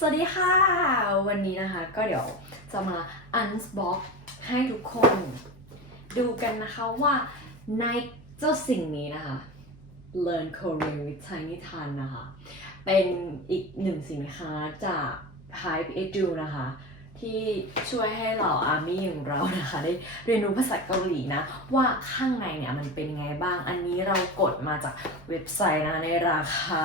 สวัสดีค่ะ วันนี้นะคะก็เดี๋ยวจะมา unbox ให้ทุกคนดูกันนะคะว่าในเจ้าสิ่งนี้นะคะ Learn Korean with Tiny Tan นะคะ เป็นอีกหนึ่งสินค้าจาก Hype Edu นะคะ ที่ช่วยให้เหล่าอาร์มี่อย่างเรานะคะได้เรียนรู้ภาษาเกาหลีนะ ว่าข้างในเนี่ยมันเป็นยังไงบ้าง อันนี้เรากดมาจากเว็บไซต์นะในราคา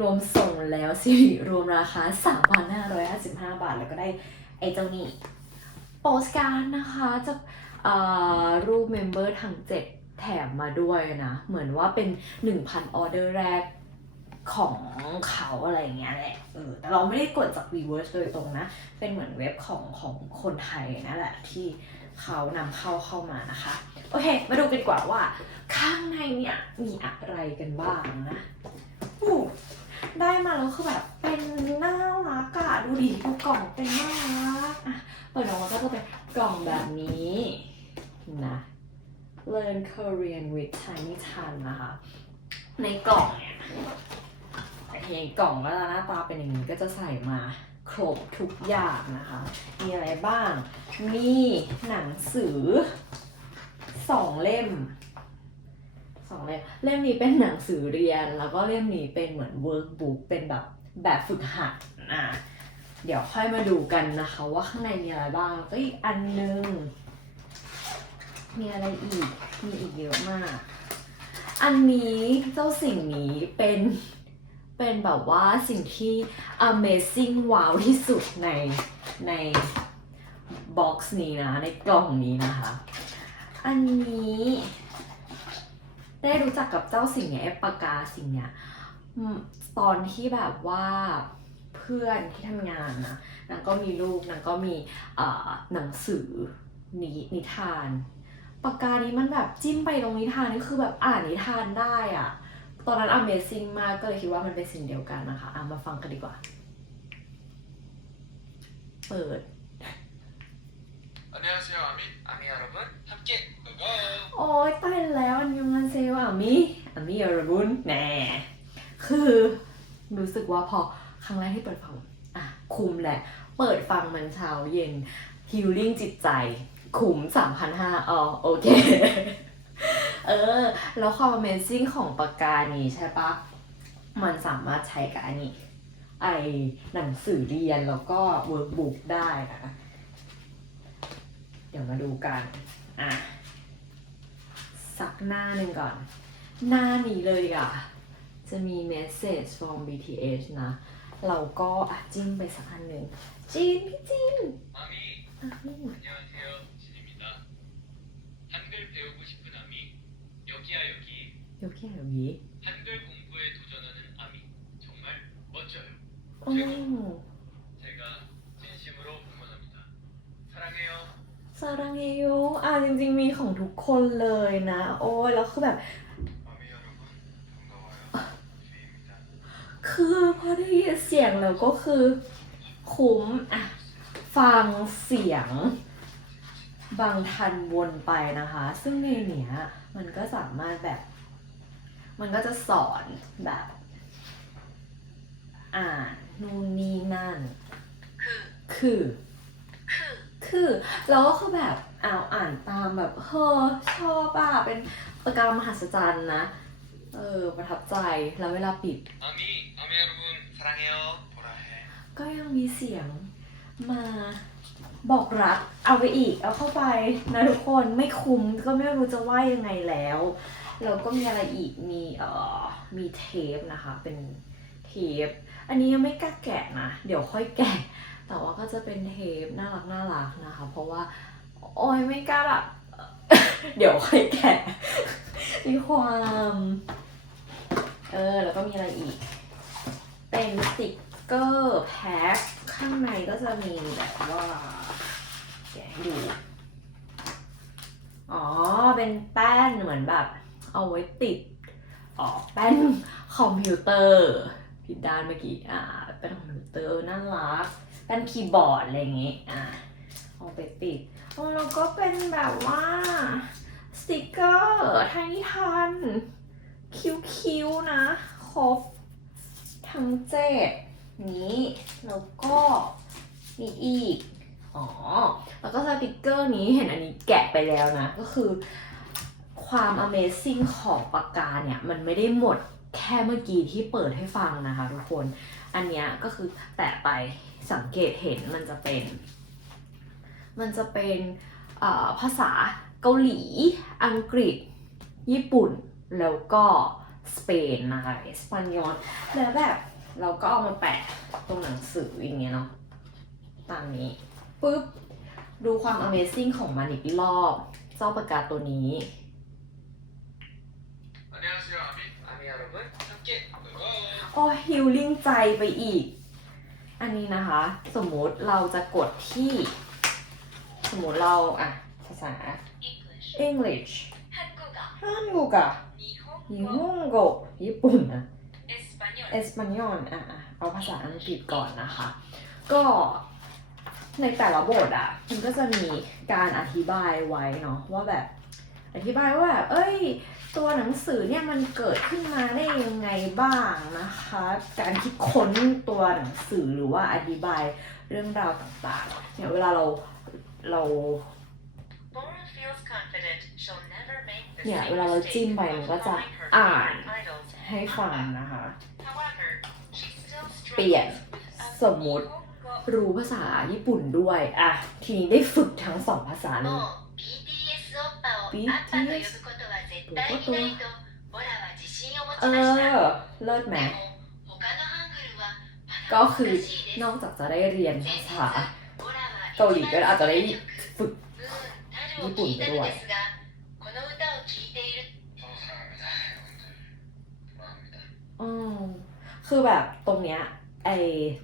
รวมส่งแล้วสิริรวมราคา 3,555 บาท แล้วก็ได้ไอ้เจ้านี่โปสการ์ดนะคะจากรูปเมมเบอร์ทั้ง 7 แถมมาด้วยนะ เหมือนว่าเป็น 1,000 ออเดอร์แรก ของเขาอะไรเงี้ยแหละเออแต่เราไม่ได้กดจาก reverse โดยตรงนะ เป็นเหมือนเว็บของของคนไทยนั่นแหละที่เขานำเข้าเข้ามานะคะ โอเค มาดูกันดีกว่าว่า ข้างในเนี่ยมีอะไรกันบ้างนะอู้ได้มาแล้วคือแบบเป็นน่ารักอะดูดิดูกล่องเป็นน่ารักอะเปิดออกมาก็จะเป็นกล่องแบบนี้นะ Learn Korean with Tiny Tan นะคะ ในกล่องเนี่ย เคกล่องก็จะหน้าตาเป็นอย่างนี้ก็จะใส่มาครบทุกอย่างนะคะ มีอะไรบ้าง มีหนังสือสองเล่มสองเล่ม เล่มนี้เป็นหนังสือเรียน แล้วก็เล่มนี้เป็นเหมือนเวิร์กบุ๊กเป็นแบบแบบฝึกหัดอะเดี๋ยวค่อยมาดูกันนะคะ ว่าข้างในมีอะไรบ้างแล้วก็อีกอันนึง มีอะไรอีก มีอีกเยอะมาก อันนี้เจ้าสิ่งนี้เป็น เป็นแบบว่าสิ่งที่ amazing ว้าวที่สุดในในบ็อกซ์นี้นะ ในกล่องนี้นะคะ อันนี้ ได้รู้จักกับเจ้าสิ่งเนี้ยปากกาสิ่งเนี้ยตอนที่แบบว่าเพื่อนที่ทำงานนะนางก็มีลูกนางก็มีหนังสือนินิทาน ปากกานี้มันแบบจิ้มไปตรงนิทานนี่คือแบบอ่านนิทานได้อะ ตอนนั้น Amazing มากก็เลยคิดว่ามันเป็นสิ่งเดียวกันนะคะอ่ะมาฟังกันดีกว่า เปิด 안녕하세요 아미 아미 여러분 함께 고고 โอ้ยตายแล้วอันยังมันเซลอ่ะมิอามิอาราบุนแหน่คือรู้สึกว่าพอครั้งแรกที่เปิดฟัง อ่ะ คุ้มแหละ เปิดฟังมันเช้าเย็นฮิลลิ่งจิตใจ คุ้ม3,500อ๋อโอเค เออ แล้วความ Amazing ของปากกานี้ใช่ปะมันสามารถใช้กับอันนี้ ไอหนังสือเรียนแล้วก็เวิร์กบุ๊กได้นะ เดี๋ยวมาดูกัน อะสักหน้าหนึ่งก่อน หน้านี้เลยดีอะ จะมี message from BTS นะ เราก็อะจิ้มไปสักอันหนึ่งจิ้มพี่จิ้ม아미อะอืม 여기야 여기 ยกแค่แบบนี้ 한글 공부에 도전하는 아미 정말 멋져요 โอ้ 제가 진심으로 응원합니다 사랑해요 ซารังเฮโยอ่ะจริงๆมีของทุกคนเลยนะ โอ้ยแล้วคือแบบ 아미 여러분 반가워요 주희입니다 คือพอได้ยินเสียงแล้วก็คือ คุ้มอ่ะ ฟังเสียง บางทันวนไปนะคะ ซึ่งในเนี้ย มันก็สามารถแบบ มันก็จะสอนแบบ อ่านนู่นนี่นั่น คือคือคือแล้วก็คือแบบอ้าวอ่านตามแบบเฮ้อชอบอะเป็นประการมหัศจรรย์นะ เออ ประทับใจแล้วเวลาปิด ก็ยังมีเสียงมา บอกรักเอาไปอีก เอาเข้าไปนะทุกคนไม่คุ้มก็ไม่รู้จะว่ายังไงแล้วแล้วก็มีอะไรอีกมีเอ่อมีเทปนะคะ เป็นเทป อันนี้ยังไม่กล้าแกะนะ เดี๋ยวค่อยแกะ แต่ว่าก็จะเป็นเทปน่ารักน่ารักนะคะ เพราะว่า โอ้ยไม่กล้าแบบเดี๋ยวค่อยแกะมีความเออแล้วก็มีอะไรอีก เป็นสติกเกอร์แพ็คข้างในก็จะมีแบบว่า แกให้ดู อ๋อ เป็นแป้นเหมือนแบบ เอาไว้ติด อ๋อ แป้นคอมพิวเตอร์ ผิดด้านเมื่อกี้ อ่า แป้นคอมพิวเตอร์น่ารัก แป้นคีย์บอร์ดอะไรอย่างงี้ อ่าเอาไปติดอ๋อแล้วก็เป็นแบบว่าสติกเกอร์ไทนิทันคิ้วๆนะ ครบ ทั้งเจ็ดนี้ แล้วก็มีอีก อ๋อ แล้วก็สติกเกอร์นี้เห็นอันนี้แกะไปแล้วนะ ก็คือ ความ Amazing ของปากกาเนี่ย มันไม่ได้หมดแค่เมื่อกี้ที่เปิดให้ฟังนะคะทุกคน อันเนี้ยก็คือแตะไปสังเกตเห็นมันจะเป็น มันจะเป็นภาษาเกาหลี อังกฤษ ญี่ปุ่น แล้วก็สเปนนะคะเอสปันยอลแล้วแบบเราก็เอามาแปะตรงหนังสืออย่างเงี้ยเนาะตามนี้ ปุ๊บ ดูความ Amazing ของมันอีกรอบ เจ้าปากกาตัวนี้โอ้ฮิลลิ่งใจไปอีก อันนี้นะคะ สมมุติเราจะกดที่ สมมุติเราอะ ภาษา English ฮันกุกะญี่ปุ่นกญี่ปุ่นนะเอสปานยอนอะเอาภาษาอังกฤษก่อนนะคะ ก็ ในแต่ละบทอะ มันก็จะมีการอธิบายไว้เนาะว่าแบบ อธิบายว่าเอ้ย ตัวหนังสือเนี่ยมันเกิดขึ้นมาได้ยังไงบ้างนะคะ การคิดค้นตัวหนังสือหรือว่าอธิบายเรื่องราวต่างๆเนี่ยเวลาเราเรา Bora feels confident she'll never make the เนี่ย same เวลาเรา mistake จิ้มไป of มันก็จะ calling her อ่าน favorite idols ให้ฟังนะคะ However, she still เปลี่ยน struggles with สมมุติ รู้ภาษาญี่ปุ่นด้วย อะ ทีนี้ได้ฝึกทั้งสองภาษาเลย BTS オッパをアッパと呼ぶこอは絶対にないとボก็คือนอกจากจะได้เรียนภาษาเกาหลีก็อาจจะได้ฝึกญี่ปุ่นด้วยอือคือแบบตรงเนี้ยไอ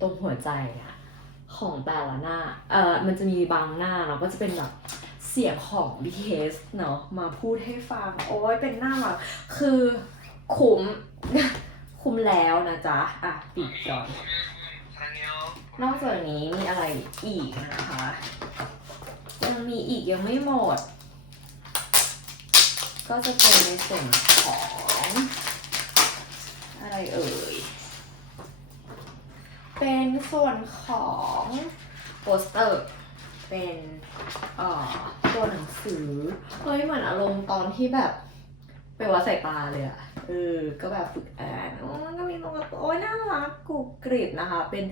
ตรงหัวใจอะ ของแต่ละหน้า เอ่อ มันจะมีบางหน้าเนาะก็จะเป็นแบบเสียงของ BTS เนาะมาพูดให้ฟัง โอ้ยเป็นหน้าแบบคือคุ้มคุ้มแล้วนะจ๊ะ อะ ปิดก่อน นอกจากนี้มีอะไรอีกนะคะยังมีอีกยังไม่หมด ก็จะเป็นในส่วนของ อะไรเอ่ย เป็นส่วนของโปสเตอร์ เป็นเอ่อตัวหนังสือ เฮ้ยเหมือนอารมณ์ตอนที่แบบไปวัดสายตาเลยอะเออ ก็แบบฝึกอ่านโอ้ก็มีตรงกับโอ้ยน่ารักกรุกริบนะคะ เป็น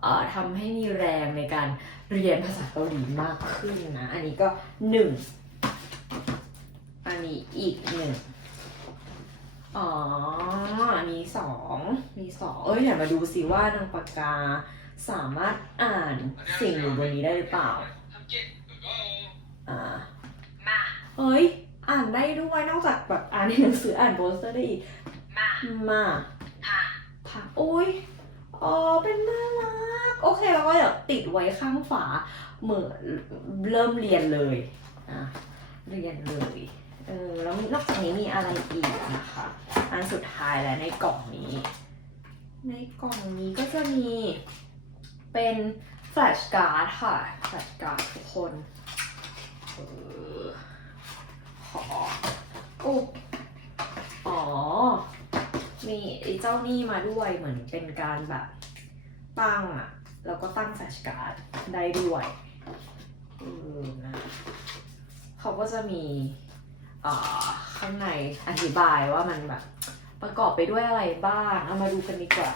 เอ่อทำให้มีแรงในการเรียนภาษาเกาหลีมากขึ้นนะ อันนี้ก็หนึ่ง อันนี้อีกหนึ่ง อ๋อ มีสอง มีสอง เอ้ยเดี๋ยวมาดูสิว่านางปากกา สามารถอ่านสิ่งอยู่บนนี้ได้หรือเปล่า อ่าเฮ้ย อ่านได้ด้วยนอกจากแบบอ่านในหนังสืออ่านโปสเตอร์ได้อีก มา มาผ่าผ่าโอ้ย อ๋อ เป็นน่ารัก โอเคแล้วก็เดี๋ยวติดไว้ข้างฝา เหมือนเริ่มเรียนเลย อะ เรียนเลย เออแล้วนอกจากนี้มีอะไรอีกนะคะ อันสุดท้ายแล้วในกล่องนี้ ในกล่องนี้ก็จะมีเป็นแฟลชการ์ดค่ะ แฟลชการ์ดทุกคนออขออุ๊บอ๋อ มีไอ้เจ้านี่มาด้วยเหมือนเป็นการแบบตั้งอะแล้วก็ตั้งแฟลชการ์ดได้ด้วยเออนะเขาก็จะมี ข้างในอธิบายว่ามันแบบ ประกอบไปด้วยอะไรบ้าง เอามาดูกันดีกว่า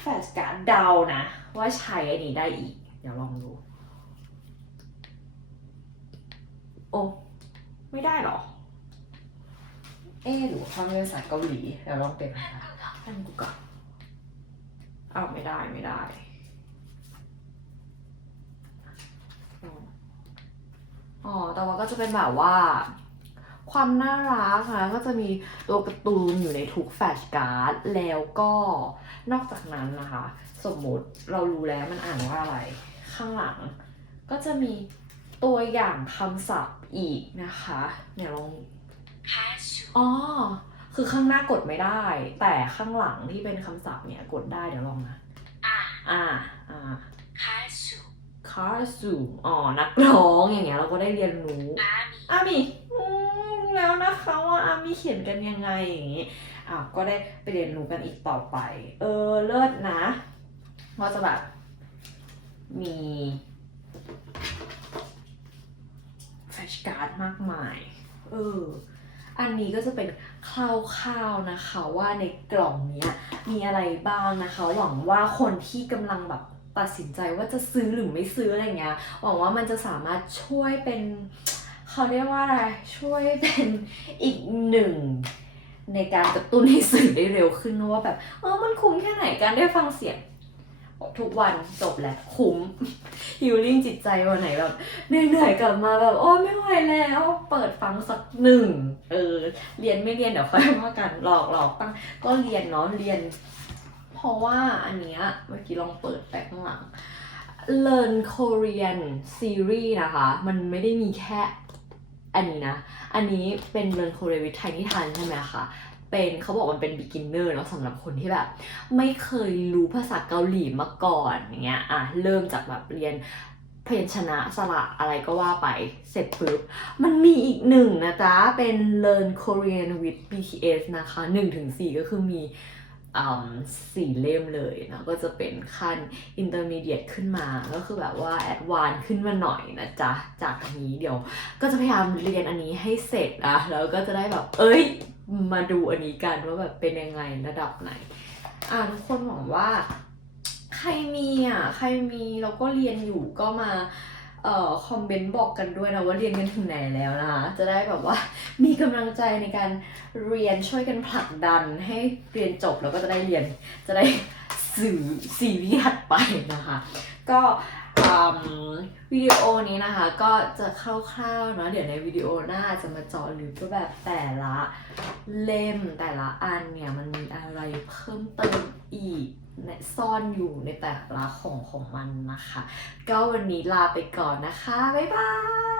แฟลชการ์ดเดานะ ว่าใช้อันนี้ได้อีก เดี๋ยวลองดู โอ้ไม่ได้หรอ เอ๊หรือความเป็นภาษาเกาหลี เดี๋ยวลองเปลี่ยนอันกูก่อนเอาไม่ได้ไม่ได้อ๋อ แต่ว่าก็จะเป็นแบบว่า ความน่ารักนะก็จะมีตัวการ์ตูนอยู่ในทุกแฟชการ์ด แล้วก็นอกจากนั้นนะคะ สมมุติเรารู้แล้วมันอ่านว่าอะไร ข้างหลัง ก็จะมีตัวอย่างคำศัพท์อีกนะคะเนี่ยลองอ๋อคือข้างหน้ากดไม่ได้ แต่ข้างหลังที่เป็นคำศัพท์เนี่ยกดได้เดี๋ยวลองนะอ่าอ่าอ่าคาสูคาสูอ๋อนักร้องอย่างเงี้ยเราก็ได้เรียนรู้อามีอามี แล้วนะคะว่าอามีเขียนกันยังไงอย่างงี้อะก็ได้ไปเรียนรู้กันอีกต่อไป เออเลิศนะก็จะแบบมีแฟชการ์ดมากมาย เออ อันนี้ก็จะเป็นคร่าวๆนะคะว่าในกล่องเนี้ยมีอะไรบ้างนะคะ หวังว่าคนที่กำลังแบบตัดสินใจว่าจะซื้อหรือไม่ซื้ออะไรเงี้ย หวังว่ามันจะสามารถช่วยเป็น เขาเรียกว่าอะไรช่วยเป็นอีกหนึ่งในการกระตุ้นให้สื่อได้เร็วขึ้นนะว่าแบบเออมันคุ้มแค่ไหนการได้ฟังเสียงทุกวันจบแล้วคุ้มฮิลลิ่งจิตใจวันไหนแบบเหนื่อยๆกลับมาแบบ โอ้ไม่ไหวแล้ว เปิดฟังสักหนึ่งเออ เรียนไม่เรียนเดี๋ยวค่อยว่ากันหลอกหลอกตั้งก็เรียนเนาะเรียน เพราะว่าอันเนี้ยเมื่อกี้ลองเปิดไปข้างหลัง Learn Korean Series นะคะ มันไม่ได้มีแค่ อันนี้นะ อันนี้เป็น Learn Korean with Tiny Tan ใช่ไหมคะเป็นเขาบอกมันเป็น beginner เนาะสำหรับคนที่แบบ ไม่เคยรู้ภาษาเกาหลีมาก่อนอย่างเงี้ยอะเริ่มจากแบบเรียนเพยัญชนะสระอะไรก็ว่าไปเสร็จปุ๊บ มันมีอีกหนึ่งนะจ๊ะ เป็น Learn Korean with BTS นะคะ1ถึง4ก็คือมี สี่เล่มเลยนะก็จะเป็นขั้น intermediate ขึ้นมา ก็คือแบบว่า advance ขึ้นมาหน่อยนะจ๊ะ จากอันนี้เดี๋ยว ก็จะพยายามเรียนอันนี้ให้เสร็จอะแล้วก็จะได้แบบ เอ้ย มาดูอันนี้กันว่าแบบเป็นยังไงระดับไหน อ่าทุกคนหวังว่า ใครมีอะ ใครมีแล้วก็เรียนอยู่ก็มา เอ่อคอมเมนต์บอกกันด้วยนะว่าเรียนกันถึงไหนแล้วนะคะจะได้แบบว่ามีกำลังใจในการเรียนช่วยกันผลักดันให้เรียนจบแล้วก็จะได้เรียนจะได้สื่อซีรีส์ถัดไปนะคะ ก็วิดีโอนี้นะคะก็จะคร่าวๆเนาะเดี๋ยวในวิดีโอหน้าจะมาเจาะลึกว่าแบบแต่ละเล่มแต่ละอันเนี่ยมันมีอะไรเพิ่มเติมอีก ซ่อนอยู่ในแต่ละของของมันนะคะ ก็วันนี้ลาไปก่อนนะคะ บ๊ายบาย